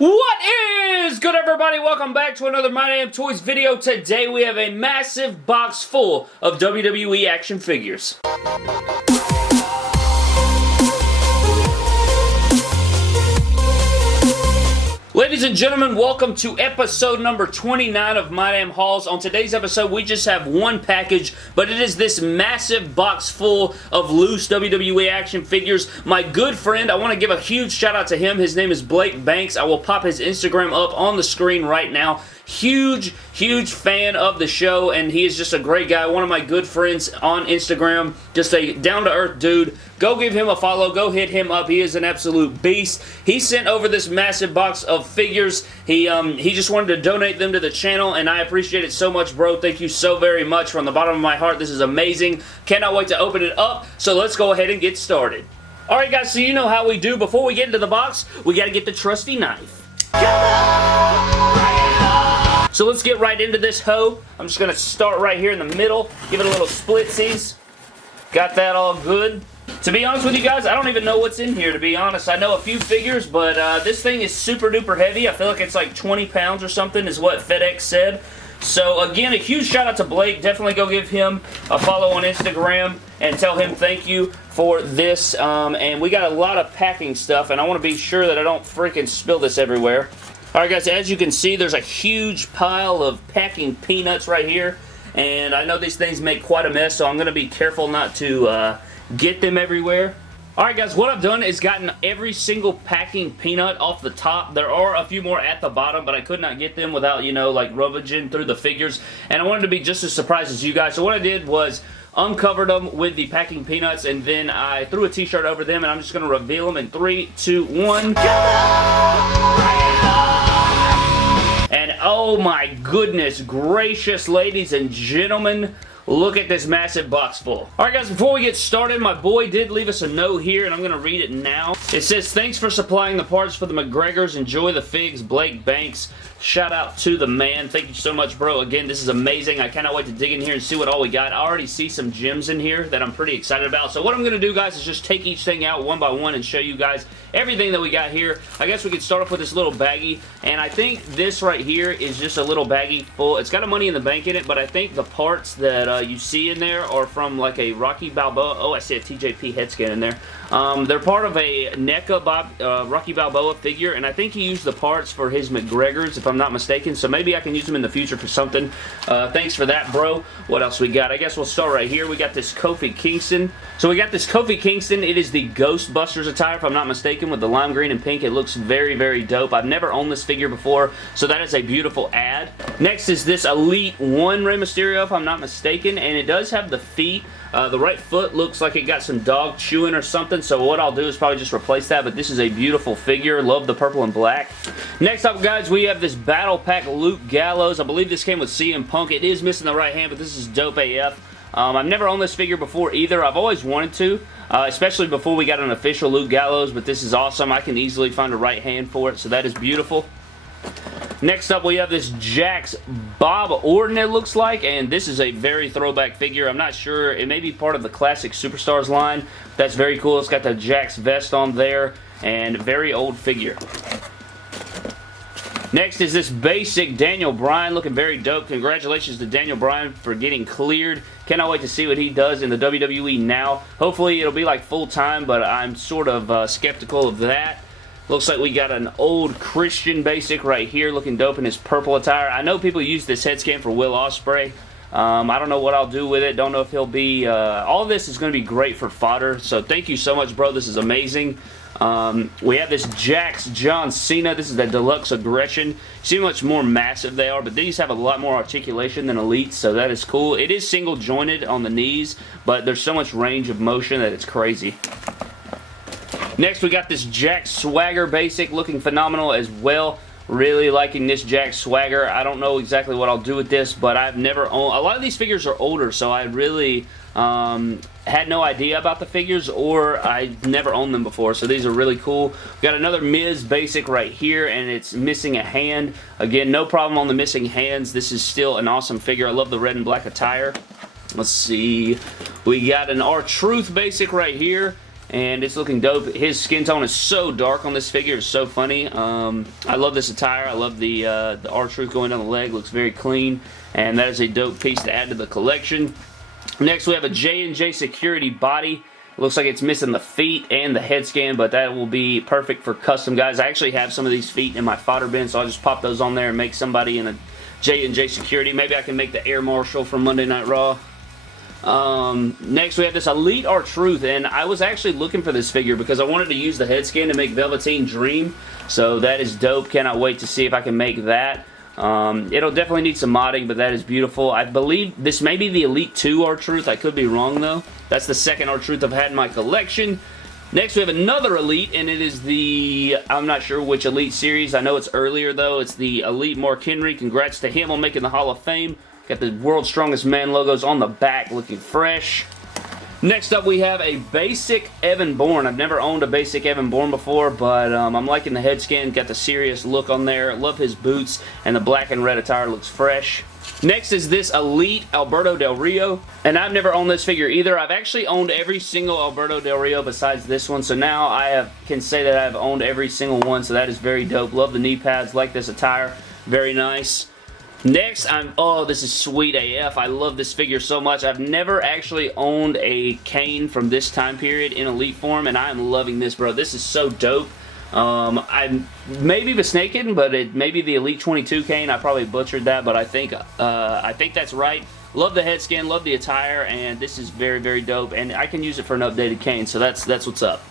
What is good, everybody? Welcome back to another My Damn Toys video. Today we have a massive box full of WWE action figures. Ladies and gentlemen, welcome to episode number 29 of My Damn Hauls. On today's episode, we just have one package, but it is this massive box full of loose WWE action figures. My good friend, I want to give a huge shout out to him. His name is Blake Banks. I will pop his Instagram up on the screen right now. Huge fan of the show, and he is just a great guy. One of my good friends on Instagram. Just a down-to-earth dude. Go give him a follow. Go hit him up. He is an absolute beast. He sent over this massive box of figures. He just wanted to donate them to the channel, and I appreciate it so much, bro. Thank you so very much from the bottom of my heart. This is amazing. Cannot wait to open it up, so let's go ahead and get started. Alright, guys, so you know how we do. Before we get into the box, we got to get the trusty knife. So let's get right into this hoe. I'm just going to start right here in the middle. Give it a little splitsies. Got that all good. To be honest with you guys, I don't even know what's in here, to be honest. I know a few figures, but this thing is super duper heavy. I feel like it's like 20 pounds or something is what FedEx said. So again, a huge shout out to Blake. Definitely go give him a follow on Instagram and tell him thank you for this. And we got a lot of packing stuff, and I want to be sure that I don't freaking spill this everywhere. Alright guys, as you can see, there's a huge pile of packing peanuts right here, and I know these things make quite a mess, so I'm going to be careful not to get them everywhere. Alright guys, what I've done is gotten every single packing peanut off the top. There are a few more at the bottom, but I could not get them without, you know, like rummaging through the figures, and I wanted to be just as surprised as you guys, so what I did was uncovered them with the packing peanuts, and then I threw a t-shirt over them, and I'm just going to reveal them in 3, 2, 1. And oh my goodness gracious, ladies and gentlemen, look at this massive box full. Alright guys, before we get started, my boy did leave us a note here, and I'm going to read it now. It says, thanks for supplying the parts for the McGregors. Enjoy the figs, Blake Banks. Shout out to the man. Thank you so much, bro. Again, this is amazing. I cannot wait to dig in here and see what all we got. I already see some gems in here that I'm pretty excited about. So what I'm going to do, guys, is just take each thing out one by one and show you guys everything that we got here. I guess we could start off with this little baggie, and I think this right here is just a little baggie full. It's got a Money in the Bank in it, but I think the parts that you see in there are from like a Rocky Balboa. Oh, I see a TJP head scan in there. They're part of a NECA Rocky Balboa figure, and I think he used the parts for his McGregors, if I'm not mistaken, so maybe I can use them in the future for something. Thanks for that, bro. What else we got? I guess we'll start right here. We got this Kofi Kingston. So we got this Kofi Kingston. It is the Ghostbusters attire, if I'm not mistaken, with the lime green and pink. It looks very dope. I've never owned this figure before, so that is a beautiful ad. Next is this Elite 1 Rey Mysterio, if I'm not mistaken, and it does have the feet. The right foot looks like it got some dog chewing or something, so what I'll do is probably just replace that, but this is a beautiful figure. Love the purple and black. Next up, guys, we have this Battle Pack Luke Gallows. I believe this came with CM Punk. It is missing the right hand, but this is dope AF. I've never owned this figure before either. I've always wanted to, especially before we got an official Luke Gallows, but this is awesome. I can easily find a right hand for it, so that is beautiful. Next up, we have this Jax Bob Orton, it looks like, and this is a very throwback figure. I'm not sure. It may be part of the Classic Superstars line. That's very cool. It's got the Jax vest on there, and very old figure. Next is this basic Daniel Bryan, looking very dope. Congratulations to Daniel Bryan for getting cleared. Cannot wait to see what he does in the WWE now. Hopefully it'll be like full-time, but I'm sort of skeptical of that. Looks like we got an old Christian basic right here, looking dope in his purple attire. I know people use this head scan for Will Ospreay. I don't know what I'll do with it. Don't know if he'll be... all of this is going to be great for fodder, so thank you so much, bro. This is amazing. We have this Jax John Cena. This is the Deluxe Aggression. See how much more massive they are, but these have a lot more articulation than Elites, so that is cool. It is single jointed on the knees, but there's so much range of motion that it's crazy. Next, we got this Jax Swagger basic, looking phenomenal as well. Really liking this Jax Swagger. I don't know exactly what I'll do with this, but I've never owned... A lot of these figures are older, so I really had no idea about the figures, or I've never owned them before, so these are really cool. We've got another Miz basic right here, and it's missing a hand. Again, no problem on the missing hands. This is still an awesome figure. I love the red and black attire. Let's see. We got an R-Truth basic right here. and it's looking dope. His skin tone is so dark on this figure. It's so funny. I love this attire. I love the R-Truth going down the leg. Looks very clean, and that is a dope piece to add to the collection. Next, we have a J&J Security body. Looks like it's missing the feet and the head scan, but that will be perfect for custom guys. I actually have some of these feet in my fodder bin, so I'll just pop those on there and make somebody in a J&J Security. Maybe I can make the Air Marshal from Monday Night Raw. Next we have this Elite R-Truth, and I was actually looking for this figure because I wanted to use the head scan to make Velveteen Dream, so that is dope. Cannot wait to see if I can make that. It'll definitely need some modding, but that is beautiful. I believe this may be the Elite 2 R-Truth. I could be wrong though. That's the second R-Truth I've had in my collection. Next we have another Elite, and it is the, I'm not sure which Elite series. I know it's earlier though. It's the Elite Mark Henry. Congrats to him on making the Hall of Fame. Got the World's Strongest Man logos on the back, looking fresh. Next up, we have a basic Evan Bourne. I've never owned a basic Evan Bourne before, but I'm liking the head scan. Got the serious look on there. Love his boots, and the black and red attire looks fresh. Next is this Elite Alberto Del Rio, and I've never owned this figure either. I've actually owned every single Alberto Del Rio besides this one, so now I can say that I've owned every single one, so that is very dope. Love the knee pads, like this attire. Very nice. Next, oh, this is sweet AF. I love this figure so much. I've never actually owned a Kane from this time period in Elite form, and I am loving this, bro. This is so dope. I may be mistaken, but it may be the Elite 22 Kane. I probably butchered that, but I think that's right. Love the head scan, love the attire, and this is very, very dope, and I can use it for an updated Kane, so that's what's up.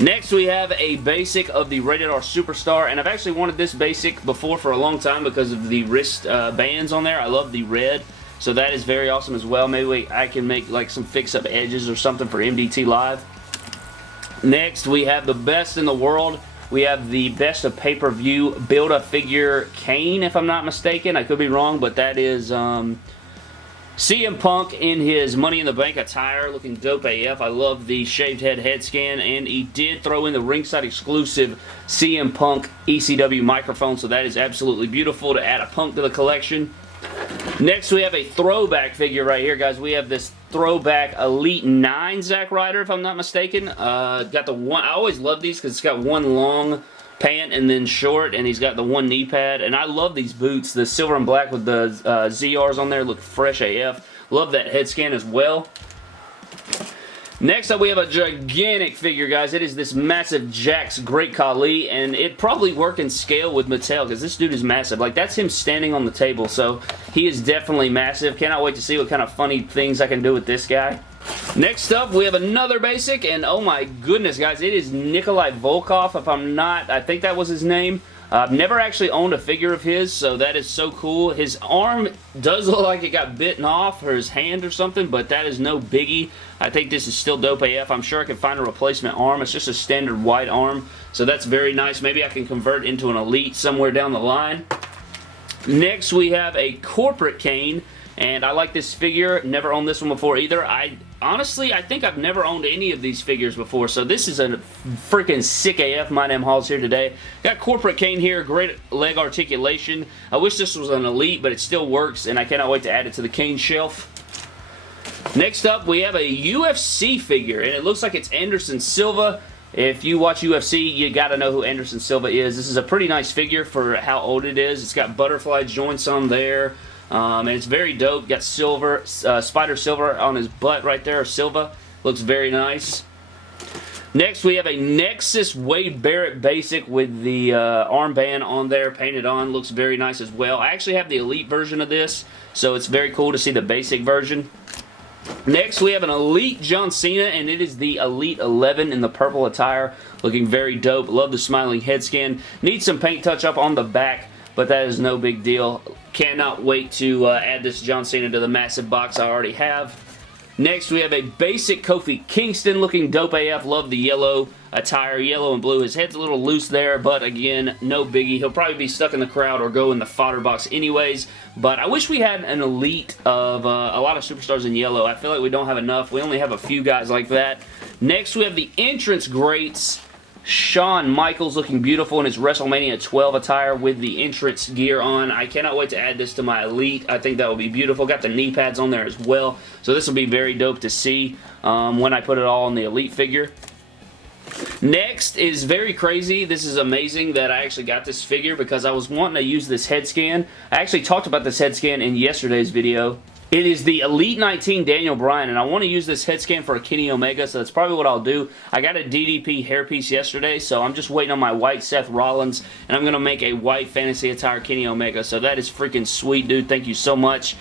Next, we have a basic of the Rated R Superstar, and I've actually wanted this basic before for a long time because of the wrist bands on there. I love the red, so that is very awesome as well. Maybe I can make like some fix-up edges or something for MDT Live. Next, we have the best in the world. We have the best of pay-per-view Build-A-Figure Kane, if I'm not mistaken. I could be wrong, but that is CM Punk in his Money in the Bank attire, looking dope AF. I love the shaved head scan, and he did throw in the ringside exclusive CM Punk ECW microphone, so that is absolutely beautiful to add a Punk to the collection. Next, we have a throwback figure right here, guys. We have this throwback Elite 9 Zack Ryder, if I'm not mistaken. Got the one, I always love these because it's got one long pant and then short, and he's got the one knee pad, and I love these boots. The silver and black with the ZRs on there look fresh AF. Love that head scan as well. Next up, we have a gigantic figure, guys. It is this massive Jack's Great Khali, and it probably worked in scale with Mattel because this dude is massive. Like, that's him standing on the table, so he is definitely massive. Cannot wait to see what kind of funny things I can do with this guy. Next up, we have another basic, and oh my goodness, guys, it is Nikolai Volkoff. If I'm not, I think that was his name. I've never actually owned a figure of his, so that is so cool. His arm does look like it got bitten off, or his hand or something, but that is no biggie. I think this is still dope AF. I'm sure I can find a replacement arm. It's just a standard white arm, so that's very nice. Maybe I can convert into an Elite somewhere down the line. Next, we have a Corporate Kane, and I like this figure. Never owned this one before either. Honestly, I think I've never owned any of these figures before, so this is a freaking sick AF. My name Halls here today. Got Corporate Kane here, great leg articulation. I wish this was an Elite, but it still works, and I cannot wait to add it to the Kane shelf. Next up, we have a UFC figure, and it looks like it's Anderson Silva. If you watch UFC, you gotta know who Anderson Silva is. This is a pretty nice figure for how old it is. It's got butterfly joints on there. And it's very dope. Got silver, spider silver on his butt right there, Silva. Looks very nice. Next, we have a Nexus Wade Barrett basic with the armband on there, painted on. Looks very nice as well. I actually have the Elite version of this, so it's very cool to see the basic version. Next, we have an Elite John Cena, and it is the Elite 11 in the purple attire. Looking very dope. Love the smiling head scan. Needs some paint touch-up on the back, but that is no big deal. Cannot wait to add this John Cena to the massive box I already have. Next, we have a basic Kofi Kingston looking dope AF. Love the yellow attire, yellow and blue. His head's a little loose there, but again, no biggie. He'll probably be stuck in the crowd or go in the fodder box anyways, but I wish we had an Elite of a lot of superstars in yellow. I feel like we don't have enough. We only have a few guys like that. Next, we have the entrance greats Shawn Michaels looking beautiful in his WrestleMania 12 attire with the entrance gear on. I cannot wait to add this to my Elite. I think that will be beautiful. Got the knee pads on there as well. So this will be very dope to see when I put it all on the Elite figure. Next is very crazy. This is amazing that I actually got this figure because I was wanting to use this head scan. I actually talked about this head scan in yesterday's video. It is the Elite 19 Daniel Bryan, and I want to use this head scan for a Kenny Omega, so that's probably what I'll do. I got a DDP hairpiece yesterday, so I'm just waiting on my white Seth Rollins, and I'm going to make a white fantasy attire Kenny Omega, so that is freaking sweet, dude. Thank you so much.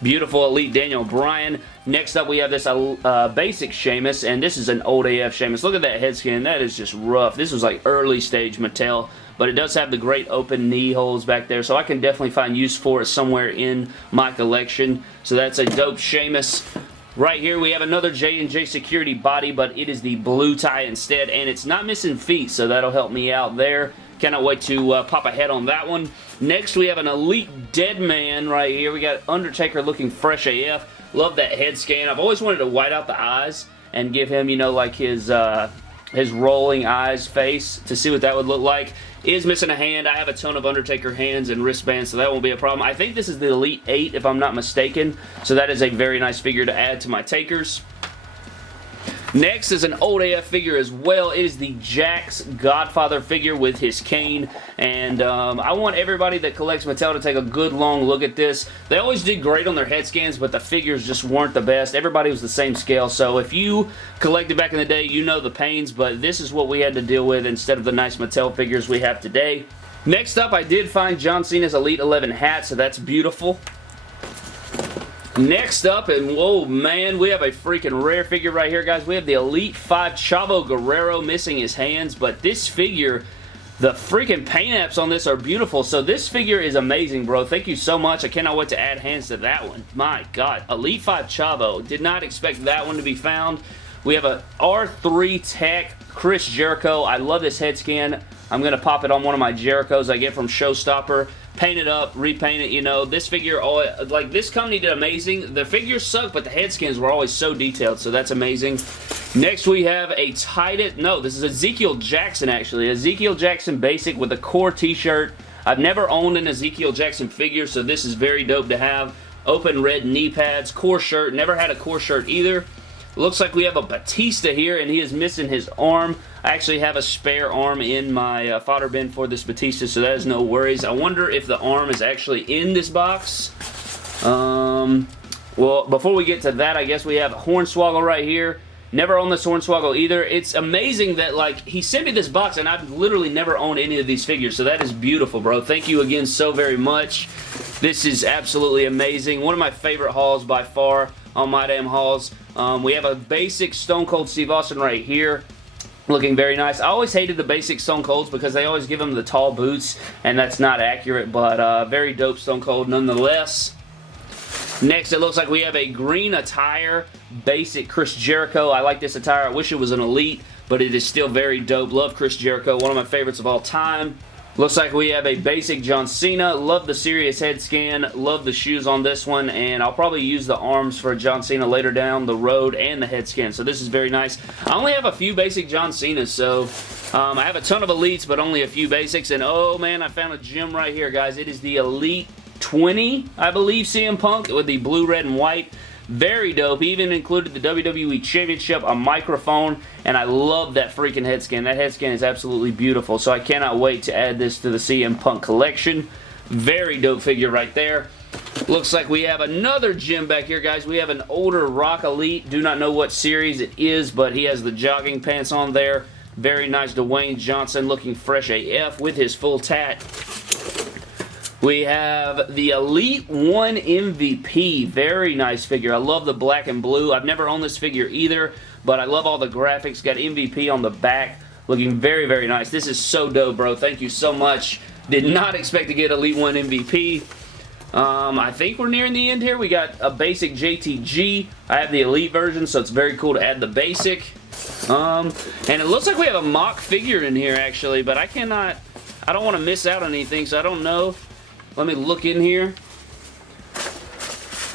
Beautiful Elite Daniel Bryan. Next up, we have this basic Sheamus, and this is an old AF Sheamus. Look at that head scan. That is just rough. This was like early stage Mattel, but it does have the great open knee holes back there, so I can definitely find use for it somewhere in my collection. So that's a dope Sheamus. Right here, we have another J&J Security body, but it is the blue tie instead, and it's not missing feet, so that'll help me out there. Cannot wait to pop a head on that one. Next, we have an Elite Dead Man right here. We got Undertaker looking fresh AF. Love that head scan. I've always wanted to white out the eyes and give him, you know, like his rolling eyes face to see what that would look like. Is missing a hand. I have a ton of Undertaker hands and wristbands, so that won't be a problem. I think this is the Elite 8, if I'm not mistaken, so that is a very nice figure to add to my takers. Next is an old AF figure as well. It is the Jack's Godfather figure with his cane, and I want everybody that collects Mattel to take a good long look at this. They always did great on their head scans, but the figures just weren't the best. Everybody was the same scale, so if you collected back in the day, you know the pains, but this is what we had to deal with instead of the nice Mattel figures we have today. Next up, I did find John Cena's Elite 11 hat, so that's beautiful. Next up, and whoa man, we have a freaking rare figure right here, guys. We have the Elite 5 Chavo Guerrero missing his hands, but this figure, the freaking paint apps on this are beautiful. So this figure is amazing, bro. Thank you so much. I cannot wait to add hands to that one. My God, Elite 5 Chavo. Did not expect that one to be found. We have a R3 Tech Chris Jericho. I love this head scan. I'm going to pop it on one of my Jerichos I get from Showstopper. Paint it up, repaint it, you know. This figure, like, this company did amazing. The figures suck, but the head skins were always so detailed, so that's amazing. Next, we have a Titus, no, this is Ezekiel Jackson, actually. Ezekiel Jackson Basic with a core t-shirt. I've never owned an Ezekiel Jackson figure, so this is very dope to have. Open red knee pads, core shirt. Never had a core shirt either. Looks like we have a Bautista here, and he is missing his arm. I actually have a spare arm in my fodder bin for this Bautista, so that is no worries. I wonder if the arm is actually in this box. Well, before we get to that, I guess we have a Hornswoggle right here. Never owned this Hornswoggle either. It's amazing that, like, he sent me this box, and I've literally never owned any of these figures, so that is beautiful, bro. Thank you again so very much. This is absolutely amazing. One of my favorite hauls by far on My Damn Hauls. We have a basic Stone Cold Steve Austin right here. Looking very nice. I always hated the basic Stone Colds because they always give them the tall boots, and that's not accurate, but very dope Stone Cold nonetheless. Next, it looks like we have a green attire, basic Chris Jericho. I like this attire. I wish it was an Elite, but it is still very dope. Love Chris Jericho, one of my favorites of all time. Looks like we have a basic John Cena. Love the serious head scan. Love the shoes on this one, and I'll probably use the arms for John Cena later down the road and the head scan, so this is very nice. I only have a few basic John Cenas, so I have a ton of Elites, but only a few basics, and oh man, I found a gem right here, guys. It is the Elite 20, I believe, CM Punk with the blue, red, and white. Very dope. He even included the WWE Championship, a microphone, and I love that freaking head scan. That head scan is absolutely beautiful, so I cannot wait to add this to the CM Punk collection. Very dope figure right there. Looks like we have another gem back here, guys. We have an older Rock Elite. Do not know what series it is, but he has the jogging pants on there. Very nice Dewayne Johnson looking fresh AF with his full tat. We have the Elite 1 MVP. Very nice figure. I love the black and blue. I've never owned this figure either, but I love all the graphics. Got MVP on the back. Looking very, very nice. This is so dope, bro. Thank you so much. Did not expect to get Elite 1 MVP. I think we're nearing the end here. We got a basic JTG. I have the Elite version, so it's very cool to add the basic. And it looks like we have a mock figure in here, actually, but I don't want to miss out on anything, so I don't know. Let me look in here.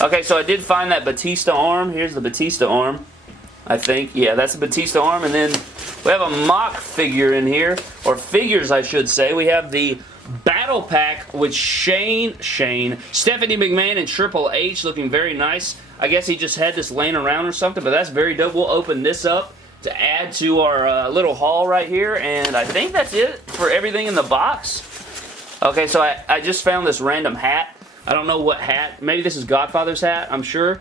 Okay, so I did find that Bautista arm. Here's the Bautista arm, I think. Yeah, that's the Bautista arm. And then We have a mock figure in here, or figures I should say. We have the Battle Pack with Stephanie McMahon and Triple H, looking very nice. I guess he just had this laying around or something, but that's very dope. We'll open this up to add to our little haul right here, and I think that's it for everything in the box. Okay, so I just found this random hat. I don't know what hat. Maybe this is Godfather's hat, I'm sure.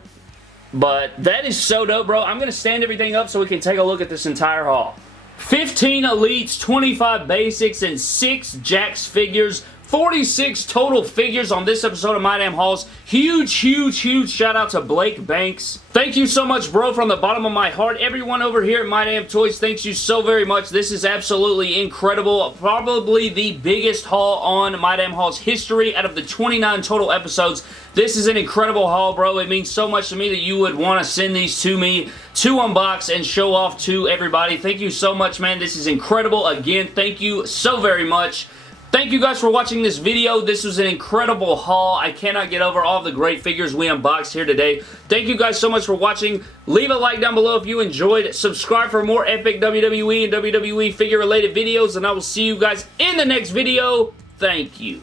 But that is so dope, bro. I'm going to stand everything up so we can take a look at this entire haul. 15 Elites, 25 Basics, and 6 Jakks figures. 46 total figures on this episode of My Damn Hauls. Huge shout out to Blake Banks. Thank you so much, bro, from the bottom of my heart. Everyone over here at My Damn Toys, thanks you so very much. This is absolutely incredible. Probably the biggest haul on My Damn Hauls history out of the 29 total episodes. This is an incredible haul, bro. It means so much to me that you would want to send these to me to unbox and show off to everybody. Thank you so much, man. This is incredible. Again, thank you so very much. Thank you guys for watching this video. This was an incredible haul. I cannot get over all of the great figures we unboxed here today. Thank you guys so much for watching. Leave a like down below if you enjoyed. Subscribe for more epic WWE and WWE figure related videos, and I will see you guys in the next video. Thank you.